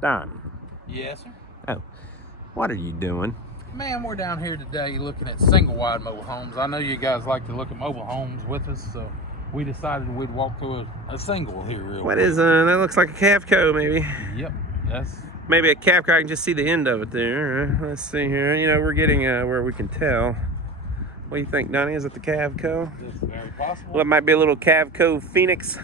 Don. Yes, sir. Oh, what are you doing? Man, we're down here today looking at single-wide mobile homes. I know you guys like to look at mobile homes with us, so we decided we'd walk through a single here real What quick. is, that looks like a Cavco, maybe. Yep, that's... Maybe a Cavco, I can just see the end of it there. Let's see here. You know, we're getting where we can tell. What do you think, Donnie? Is it the Cavco? That's very possible. Well, it might be a little Cavco Phoenix.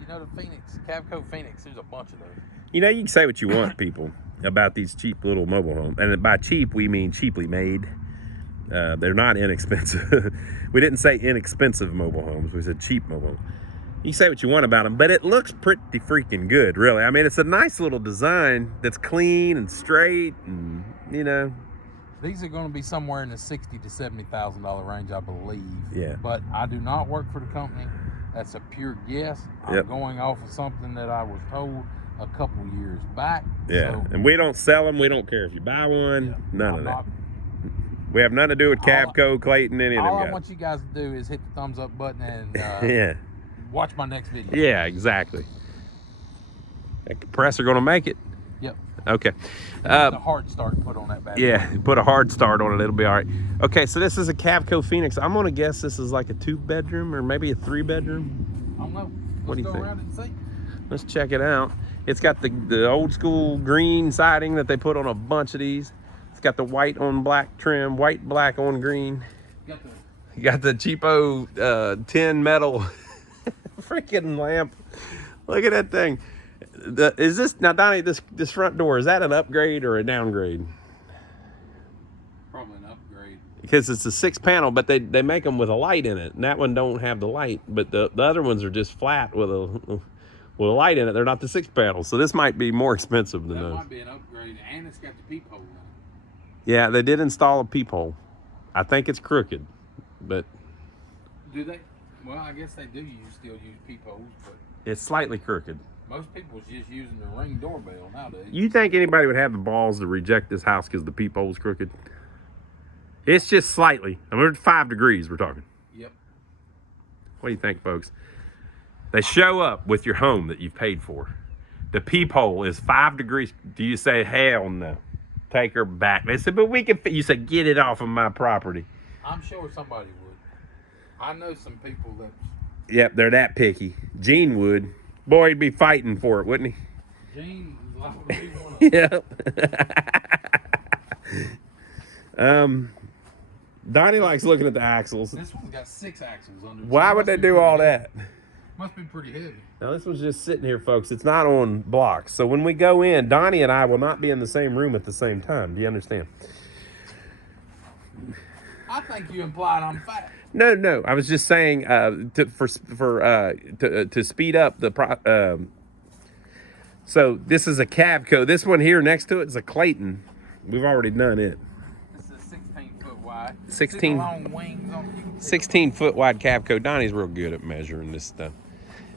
You know the Phoenix, Cavco Phoenix, there's a bunch of those. You know, you can say what you want, people, about these cheap little mobile homes. And by cheap, we mean cheaply made. They're not inexpensive. We didn't say inexpensive mobile homes. We said cheap mobile homes. You can say what you want about them, but it looks pretty freaking good, really. I mean, it's a nice little design that's clean and straight, and, you know. These are going to be somewhere in the $60,000 to $70,000 range, I believe. Yeah. But I do not work for the company. That's a pure guess. I'm going off of something that I was told a couple years back. Yeah, so, and we don't sell them. We don't care if you buy one. None of that. We have nothing to do with Cavco, Clayton, any of them All guys. I want you guys to do is hit the thumbs up button and yeah. Watch my next video. Yeah, exactly. That compressor gonna make it. Yep. Okay. The hard start put on that bad Yeah, boy. put a hard start on it. It'll be all right. Okay, so this is a Cavco Phoenix. I'm gonna guess this is like a 2-bedroom or maybe a 3-bedroom. I don't know. What do you Let's think? go around and see. Let's check it out. It's got the old school green siding that they put on a bunch of these. It's got the white on black trim, white, black on green. You got the cheapo tin metal freaking lamp. Look at that thing. Is this, now Donnie, this front door, is that an upgrade or a downgrade? Probably an upgrade. Because it's a 6-panel, but they make them with a light in it, and that one don't have the light, but the other ones are just flat with a light in it. They're not the 6-panel, so this might be more expensive than those. That might be an upgrade, and it's got the peephole in it. Yeah, they did install a peephole. I think it's crooked, but... Do they? Well, I guess they do still use peepholes, but... It's slightly crooked. Most people's just using the Ring doorbell nowadays. You think anybody would have the balls to reject this house because the peephole's crooked? It's just slightly. I mean, 5 degrees we're talking. Yep. What do you think, folks? They show up with your home that you've paid for. The peephole is 5 degrees. Do you say, hell no? Take her back. They said, but we can, you said, get it off of my property. I'm sure somebody would. I know some people that... Yep, they're that picky. Gene would. Boy, he'd be fighting for it, wouldn't he? Gene is like to be one of them. Donnie likes looking at the axles. This one's got 6 axles under it. Why would they do all that? Must be pretty heavy. Now, this one's just sitting here, folks. It's not on blocks. So when we go in, Donnie and I will not be in the same room at the same time. Do you understand? I think you implied I'm fat. No. I was just saying to speed up the so this is a Cavco. This one here next to it is a Clayton. We've already done it. This is 16 foot wide. 16 long wings on it. 16-foot wide Cavco. Donnie's real good at measuring this stuff.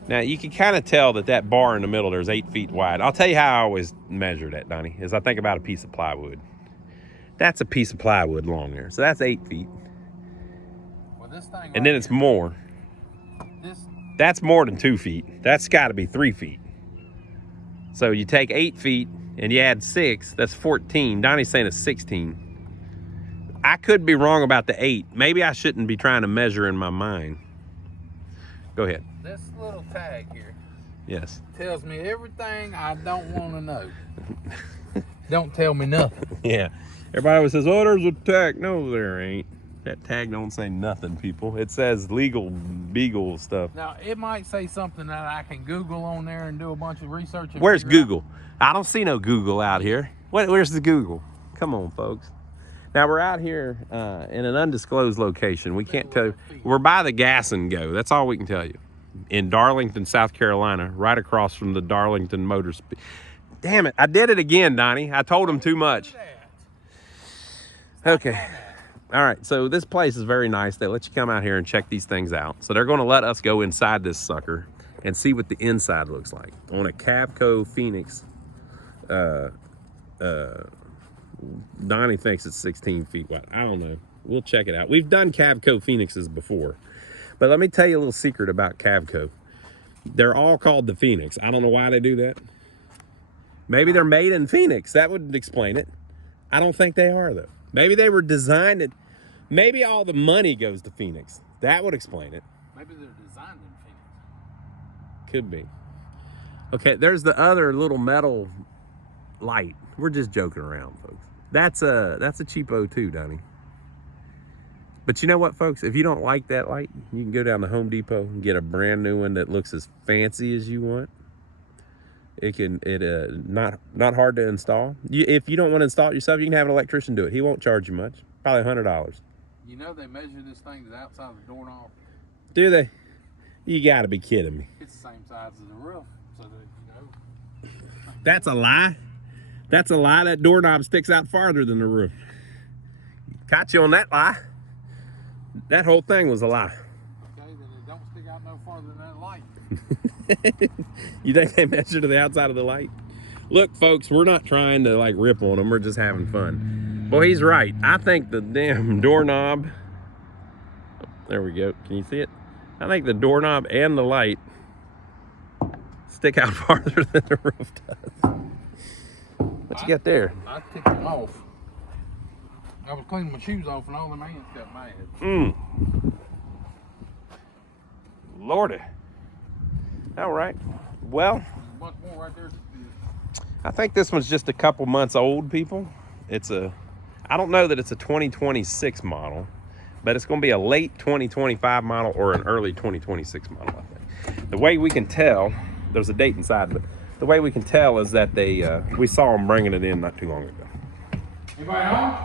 Now you can kind of tell that bar in the middle there is 8 feet wide. I'll tell you how I always measure that, Donnie, is I think about a piece of plywood. That's a piece of plywood long there. So that's 8 feet. Well, this thing And then it's more. That's more than 2 feet. That's got to be 3 feet. So you take 8 feet and you add 6, that's 14. Donnie's saying it's 16. I could be wrong about the 8. Maybe I shouldn't be trying to measure in my mind. Go ahead. This little tag here. Yes. Tells me everything I don't want to know. Don't tell me nothing. Yeah. Everybody always says, oh, there's a tag. No, there ain't. That tag don't say nothing, people. It says legal beagle stuff. Now, it might say something that I can Google on there and do a bunch of research. Where's Google? I don't see no Google out here. Where's the Google? Come on, folks. Now, we're out here in an undisclosed location. We can't tell you. We're by the Gas and Go. That's all we can tell you. In Darlington, South Carolina, right across from the Darlington Motors. Damn it. I did it again, Donnie. I told him too much. Okay. All right. So this place is very nice. They let you come out here and check these things out. So they're going to let us go inside this sucker and see what the inside looks like on a Cavco Phoenix. Donnie thinks it's 16 feet wide. I don't know. We'll check it out. We've done Cavco Phoenixes before. But let me tell you a little secret about Cavco. They're all called the Phoenix. I don't know why they do that. Maybe they're made in Phoenix. That would explain it. I don't think they are, though. Maybe they were designed it. Maybe all the money goes to Phoenix. That would explain it. Maybe they're designed in Phoenix. Could be. Okay, there's the other little metal light. We're just joking around, folks. That's a cheapo too, Donnie. But you know what, folks? If you don't like that light, you can go down to Home Depot and get a brand new one that looks as fancy as you want. Not hard to install. If you don't want to install it yourself, you can have an electrician do it. He won't charge you much, probably $100. You know they measure this thing to the outside of the doorknob. Do they? You got to be kidding me. It's the same size as the roof, so that you know. That's a lie. That's a lie. That doorknob sticks out farther than the roof. Caught you on that lie. That whole thing was a lie. Okay, then it don't stick out no farther than that light. You think they measure to the outside of the light? Look, folks, we're not trying to like rip on them. We're just having fun. Boy, he's right. I think the damn doorknob. There we go. Can you see it? I think the doorknob and the light stick out farther than the roof does. What you got there? I took them off. I was cleaning my shoes off and all the ants got mad. Lordy. All right. Well, There's a bunch more right there. I think this one's just a couple months old, people. I don't know that it's a 2026 model, but it's going to be a late 2025 model or an early 2026 model, I think. The way we can tell, there's a date inside, but the way we can tell is that we saw them bringing it in not too long ago. Anybody home?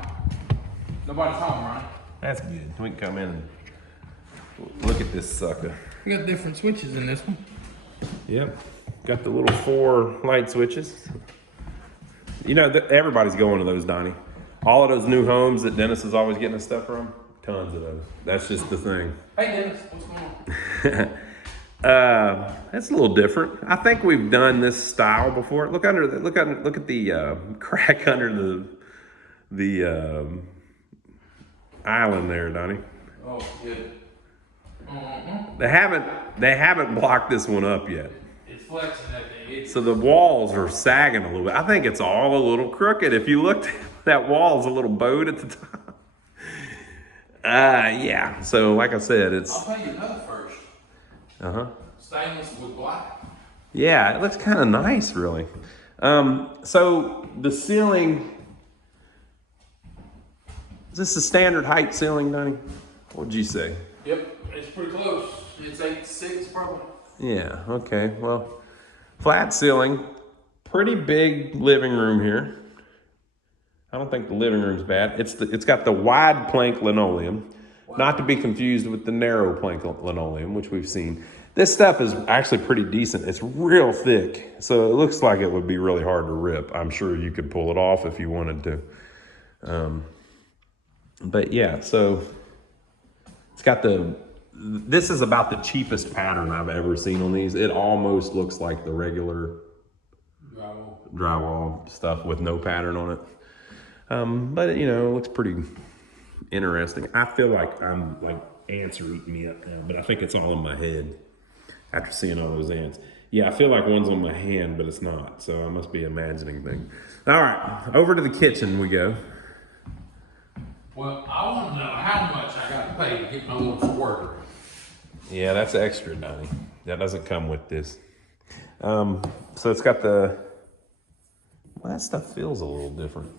Nobody's home, right? That's good. We can come in and look at this sucker. We got different switches in this one. Yep. Got the little 4 light switches. You know, everybody's going to those, Donnie. All of those new homes that Dennis is always getting his stuff from, tons of those. That's just the thing. Hey, Dennis, what's going on? That's a little different. I think we've done this style before. Look at the crack under the island there, Donnie. Oh, good. They haven't blocked this one up yet. It's flexing that thing. So the walls are sagging a little bit. I think it's all a little crooked. If you looked, that wall's a little bowed at the top. Yeah. So like I said, it's. I'll tell you another first. Stainless with black. Yeah, it looks kind of nice, really. So the ceiling. Is this a standard height ceiling, Donnie? What'd you say? Yep, it's pretty close. It's 8'6" probably. Yeah. Okay. Well, flat ceiling. Pretty big living room here. I don't think the living room's bad. It's got the wide plank linoleum, not to be confused with the narrow plank linoleum, which we've seen. This stuff is actually pretty decent. It's real thick, so it looks like it would be really hard to rip. I'm sure you could pull it off if you wanted to. But yeah, so it's got this is about the cheapest pattern I've ever seen on these. It almost looks like the regular drywall stuff with no pattern on it. But you know, it looks pretty interesting. I feel like ants are eating me up now, but I think it's all in my head after seeing all those ants. Yeah, I feel like one's on my hand, but it's not. So I must be imagining things. All right, over to the kitchen we go. Well, I want to know how much I got to pay to get my little squirter. Yeah, that's extra, Donnie. That doesn't come with this. So it's got well, that stuff feels a little different.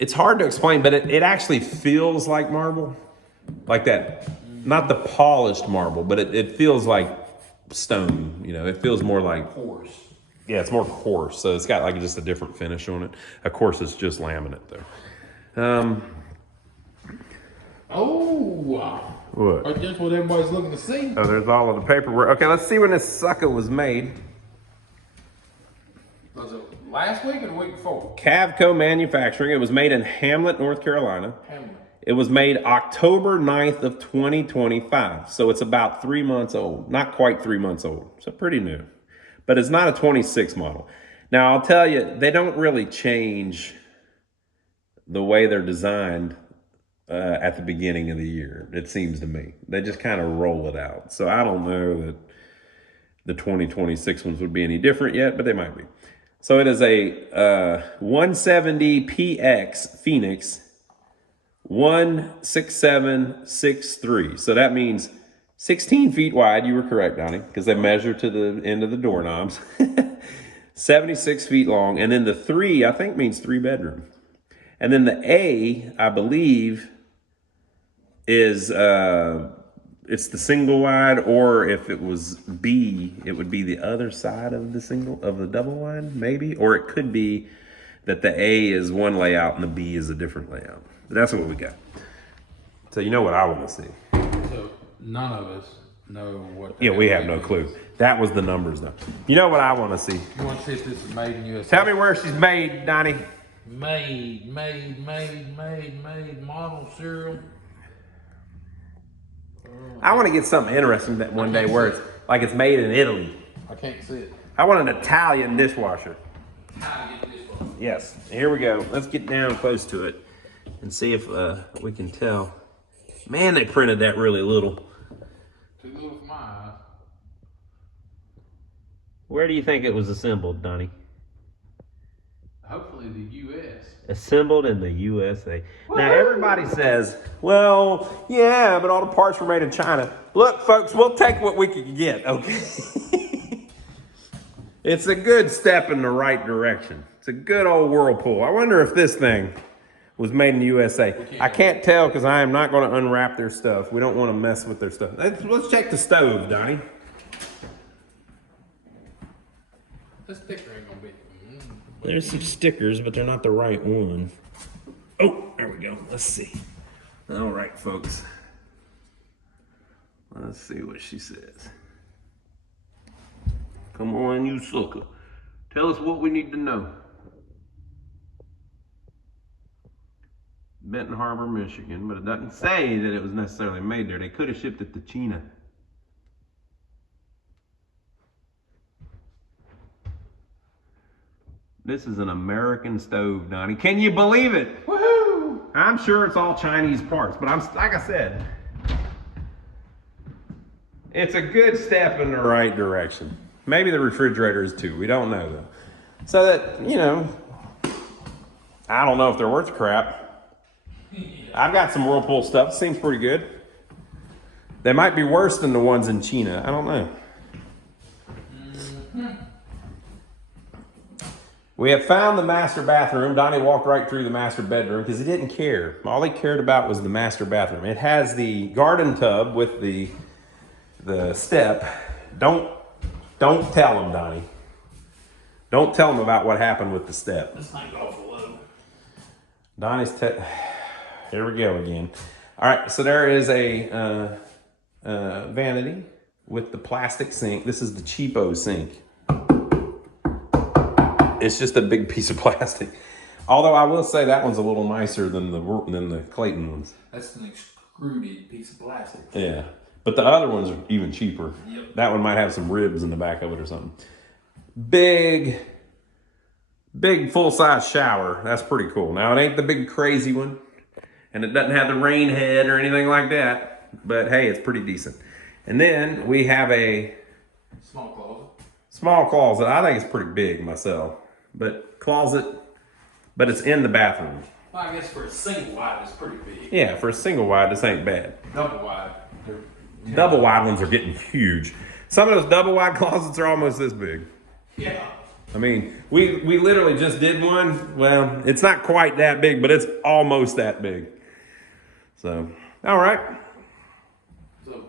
It's hard to explain, but it actually feels like marble. Like that, not the polished marble, but it feels like stone, you know, it feels more like Coarse. Yeah, it's more coarse, so it's got like just a different finish on it. Of course, it's just laminate though. What? That's what everybody's looking to see. Oh, there's all of the paperwork. Okay, let's see when this sucker was made. Was it last week or the week before? Cavco Manufacturing. It was made in Hamlet, North Carolina. Hamlet. It was made October 9th of 2025. So it's about 3 months old. Not quite 3 months old. So pretty new. But it's not a 26 model. Now, I'll tell you, they don't really change the way they're designed at the beginning of the year, it seems to me. They just kind of roll it out. So I don't know that the 2026 ones would be any different yet, but they might be. So it is a 170PX Phoenix 16763. So that means 16 feet wide. You were correct, Donnie, because they measure to the end of the doorknobs. 76 feet long. And then the 3, I think, means 3 bedroom. And then the A, I believe, is it's the single wide, or if it was B, it would be the other side of the double wide, maybe. Or it could be that the A is one layout and the B is a different layout. But that's what we got. So you know what I want to see. So none of us know what. Yeah, we have no clue. That was the numbers, though. You know what I want to see. You want to see if this is made in USA? Tell me where she's made, Donnie. Made, model, serial. I want to get something interesting that one day where it's like it's made in Italy. I can't see it. I want an Italian dishwasher. Yes, here we go. Let's get down close to it and see if we can tell. Man, they printed that really little. Too little for my eyes. Where do you think it was assembled, Donnie? Hopefully the U.S. Assembled in the USA. Woo! Now everybody says, well, yeah, but all the parts were made in China. Look, folks, we'll take what we can get, okay? It's a good step in the right direction. It's a good old Whirlpool. I wonder if this thing was made in the USA. I can't tell because I am not going to unwrap their stuff. We don't want to mess with their stuff. Let's check the stove, Donnie. This sticker ain't going to be. There's some stickers, but they're not the right one. Oh, there we go. Let's see. All right, folks. Let's see what she says. Come on, you sucker. Tell us what we need to know. Benton Harbor, Michigan, but it doesn't say that it was necessarily made there. They could have shipped it to China. This is an American stove, Donnie. Can you believe it? Woohoo! I'm sure it's all Chinese parts, but like I said, it's a good step in the right direction. Maybe the refrigerator is too. We don't know, though. So that, you know, I don't know if they're worth crap. I've got some Whirlpool stuff. Seems pretty good. They might be worse than the ones in China. I don't know. We have found the master bathroom. Donnie walked right through the master bedroom because he didn't care. All he cared about was the master bathroom. It has the garden tub with the step. Don't tell him, Donnie. Don't tell him about what happened with the step. This thing's awful low. Donnie's here we go again. All right, so there is a vanity with the plastic sink. This is the cheapo sink. It's just a big piece of plastic. Although I will say that one's a little nicer than the Clayton ones. That's an extruded piece of plastic. Yeah, but the other ones are even cheaper. Yep. That one might have some ribs in the back of it or something. Big full-size shower. That's pretty cool. Now, it ain't the big crazy one, and it doesn't have the rain head or anything like that, but hey, it's pretty decent. And then we have a small closet. Small closet. I think it's pretty big myself, but it's in the bathroom. Well, I guess for a single wide, it's pretty big. Yeah, for a single wide, this ain't bad. Double wide. Double wide ones are getting huge. Some of those double wide closets are almost this big. Yeah. I mean, we literally just did one. Well, it's not quite that big, but it's almost that big. So, all right. So,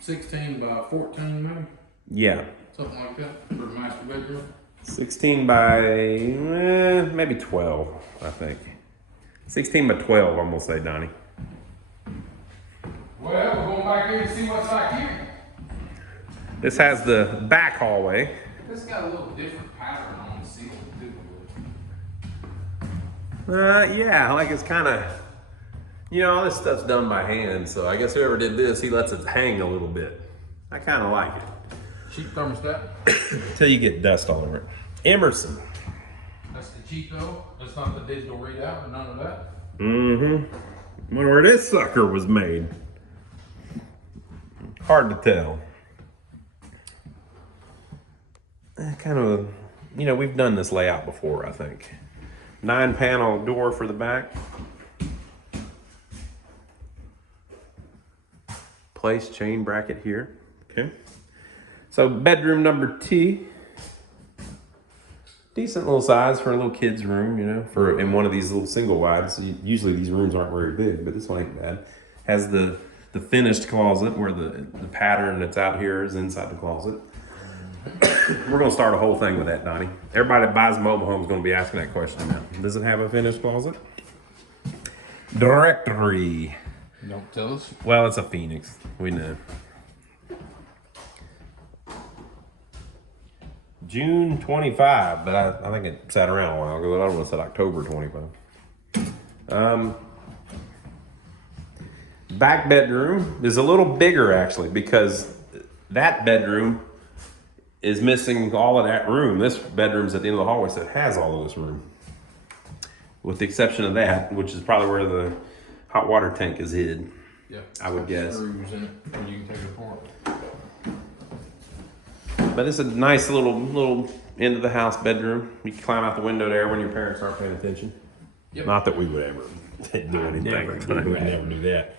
16 by 14, maybe? Yeah. Something like that for the master bedroom? 16 by maybe 12, I think. 16 by 12, I'm going to say, Donnie. Well, we're going back here to see what's back here. This has the back hallway. This got a little different pattern on the ceiling, too. Yeah, like it's kind of, you know, all this stuff's done by hand, so I guess whoever did this, he lets it hang a little bit. I kind of like it. Cheap thermostat? Until you get dust all over it. Emerson. That's the cheapo. That's not the digital readout, or none of that. Mm-hmm. Wonder where this sucker was made. Hard to tell. kind of, you know, we've done this layout before, I think. 9-panel door for the back. Place chain bracket here. Okay. So bedroom number 2. Decent little size for a little kid's room, you know, for in one of these little single wides. Usually these rooms aren't very big, but this one ain't bad. Has the finished closet where the pattern that's out here is inside the closet. We're gonna start a whole thing with that, Donnie. Everybody that buys a mobile home is gonna be asking that question now. Does it have a finished closet? Directory. Don't tell us. Well, it's a Phoenix. We know. June 25, but I think it sat around a while ago. I don't know, it said October 25. Back bedroom is a little bigger actually because that bedroom is missing all of that room. This bedroom's at the end of the hallway, so it has all of this room. With the exception of that, which is probably where the hot water tank is hid. Yeah, I would guess. Screws in it, and you can take it apart. But it's a nice little end of the house bedroom. You can climb out the window there when your parents aren't paying attention. Yep. Not that we would ever do anything. We would never do that.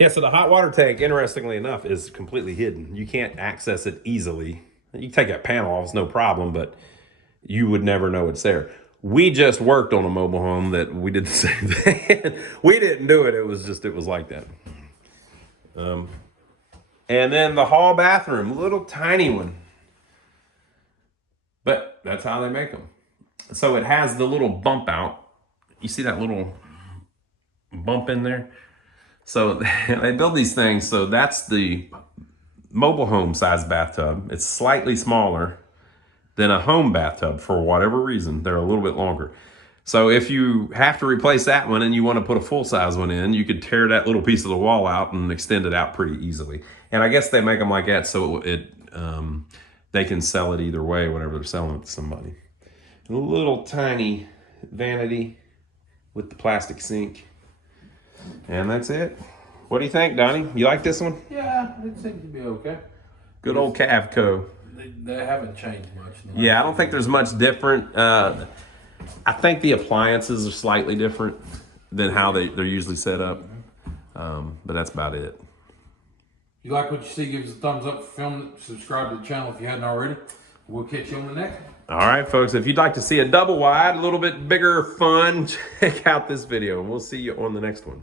Yeah, so the hot water tank, interestingly enough, is completely hidden. You can't access it easily. You can take that panel off, it's no problem, but you would never know it's there. We just worked on a mobile home that we did the same thing. We didn't do it, it was like that. And then the hall bathroom, little tiny one. But that's how they make them. So it has the little bump out. You see that little bump in there? So they build these things. So that's the mobile home size bathtub. It's slightly smaller than a home bathtub for whatever reason. They're a little bit longer. So if you have to replace that one and you want to put a full size one in, you could tear that little piece of the wall out and extend it out pretty easily. And I guess they make them like that so they can sell it either way whenever they're selling it to somebody. A little tiny vanity with the plastic sink. And that's it. What do you think, Donnie? You like this one? Yeah, it seems to be okay. Good old Cavco. They haven't changed much. Yeah, I don't think there's much different. I think the appliances are slightly different than how they're usually set up. But that's about it. If you like what you see, give us a thumbs up, film it, subscribe to the channel if you hadn't already. We'll catch you on the next one. All right, folks, if you'd like to see a double wide, a little bit bigger fun, check out this video, and we'll see you on the next one.